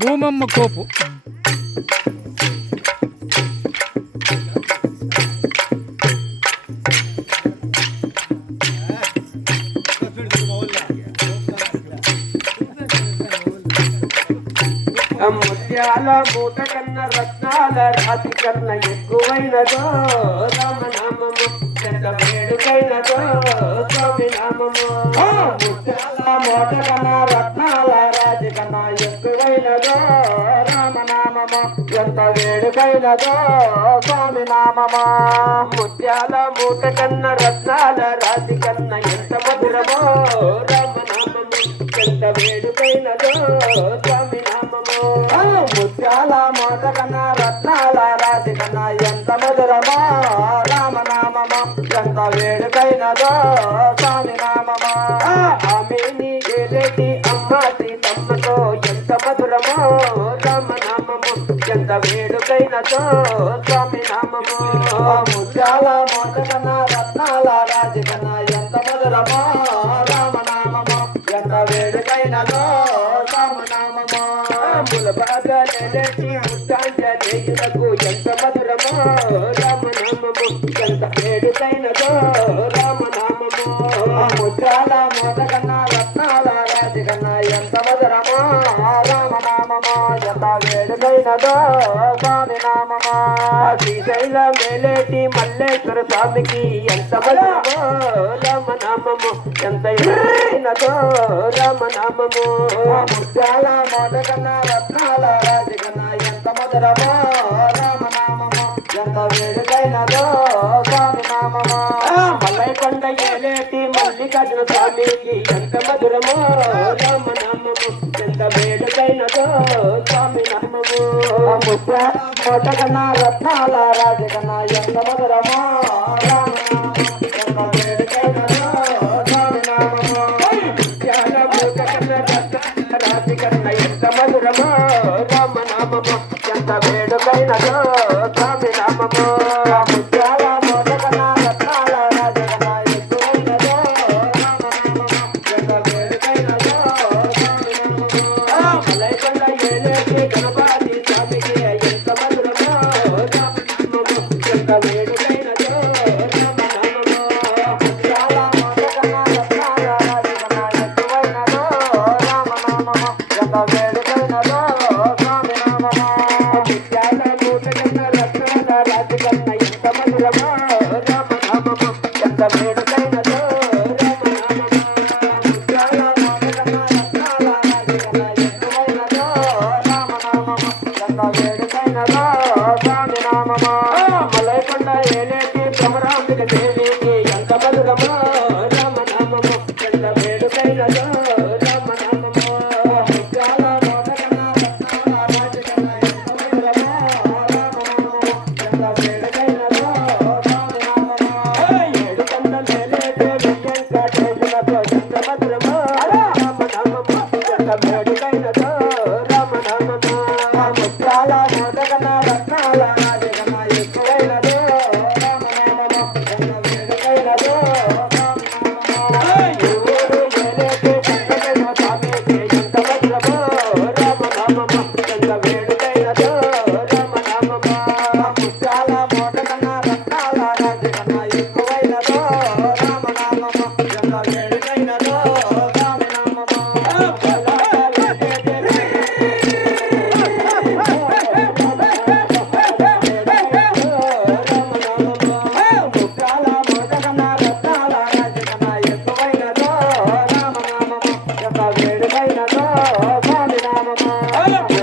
భూమమ్మ కోపు ముత్యాల మూట కన్న రత్నాల రాతి కన్న ఎక్కువైనదో రామనామము ఎంత వేడుకైనదో స్వామి నామము ముత్యాల మూట కన్న రత్నాల రాతి కన్నా ఎక్కువైనదో రామనామము ఎంత వేడుకైనదో స్వామి నామము ముత్యాల మూట కన్న రత్నాల రాతి కన్న ఎంత మధురమో రామనామము ఎంత వేడుకైనదో స్వామి నామము ముత్యాల మూట కన్నా రత్నాల రాతి కన్నా ఎంత మధురమో రామనామము ఎంత వేడుకైనదో స్వామి నామము ఆమెని ఏలేటి అమ్మాటి తమ్మతో ఎంత మధురమో రామనామము ఎంత వేడుకైనదో స్వామి నామము ముత్యాల మూట కన్నా రత్నాల రాతి కన్నా ఎంత మధురమో రామనామము ఎంత వేడుకైనదో రామనామము ములబాగలేటి ముత్తాంజనేయులకు ఎంత మధురమో రామనామము ఎంత వేడుకైనదో రామనామము ముత్యాల మూట కన్నా రత్నాల రాతి కన్నా ఎంత మధురమో రామనామము ఎంత వేడుకైనదో స్వామి నామము శ్రీశైల మేలేటి మల్లేశ్వర స్వామికి ఎంత మధురమో రామనామము ఎంత వేడుకైనదో రామనామము ముత్యాల మూట కన్నా రత్నాల రాతి కన్నా ఎంత మధురమో రామనామము ఎంత వేడుకైనదో స్వామి నామము మల్లైకొండ ఏలేటి మల్లికార్జున స్వామికి ఎంత మధురమో రామనామము ఎంత వేడుకైనదో స్వామి నామము ముత్యాల మూట కన్నా రత్నాల రాతి కన్నా ఎంత మధురమో రామనామము ఎంత వేడుకైనదో స్వామి నామము ముత్యాల మూట కన్నా రత్నాల రాతి కన్నా ఎంత మధురమో రామనామము ఎంత వేడుకైనదో స్వామి నామము ముత్యాల మూట కన్నా రత్నాల రాతి కన్నా ఎక్కువైనదో రామనామము ఎంత వేడుకైనదో స్వామి నామము మలైకొండ ఏలేటి గణపతి స్వామికి ఎంత మధురమో రామనామము ఎంత వేడుకైనదో రామనామము ముత్యాల మూట కన్నా రత్నాల రాతి కన్నా ఎక్కువైనదో రామనామము ఎంత వేడుకైనదో స్వామి నామము ముత్యాల మూట కన్నా రత్నాల రాతి కన్నా ఎంత మధురమో రామనామము ఎంత వేడుకైనదో రామనామము ముత్యాల మూట కన్నా రత్నాల రాతి కన్నా ఎక్కువైనదో రామనామము ఎంత వేడుకైనదో స్వామి నామము మలైకొండ ఏలేటి భ్రమరాంబిక దేవికి ఎంత మధురమో రామనామము ఎంత వేడుకైనదో రామనామము ముత్యాల మూట కన్నా రత్నాల రాతి కన్నా ఎంత మధురమో రామనామము ఎంత వేడుకైనదో స్వామి నామము ఏడు కొండలేలేటి వెంకటేశ్వరతో ఎంత మధురమో రామనామము ఎంత వేడుకైనదో రామనామము ముత్యాల మూట కన్నా రత్నాల రాతి కన్నా ఎక్కువైనదో రామనామము ఎంత వేడుకైనదో స్వామి నామము ఊరు ఏలేటి వెంకటేశ్వర స్వామికి ఎంత మధురమో రామనామము ఎంత వేడుకైనదో రామనామము ముత్యాల మూట కన్నా రత్నాల రాతి కన్నా ఎక్కువైనదో రామనామము ఎంత వేడుకైనదో స్వామి నామము ముత్యాల మూట కన్నా రత్నాల రాతి కన్నా ఎక్కువైనదో రామనామము ఎంత వేడుకైనదో స్వామి నామము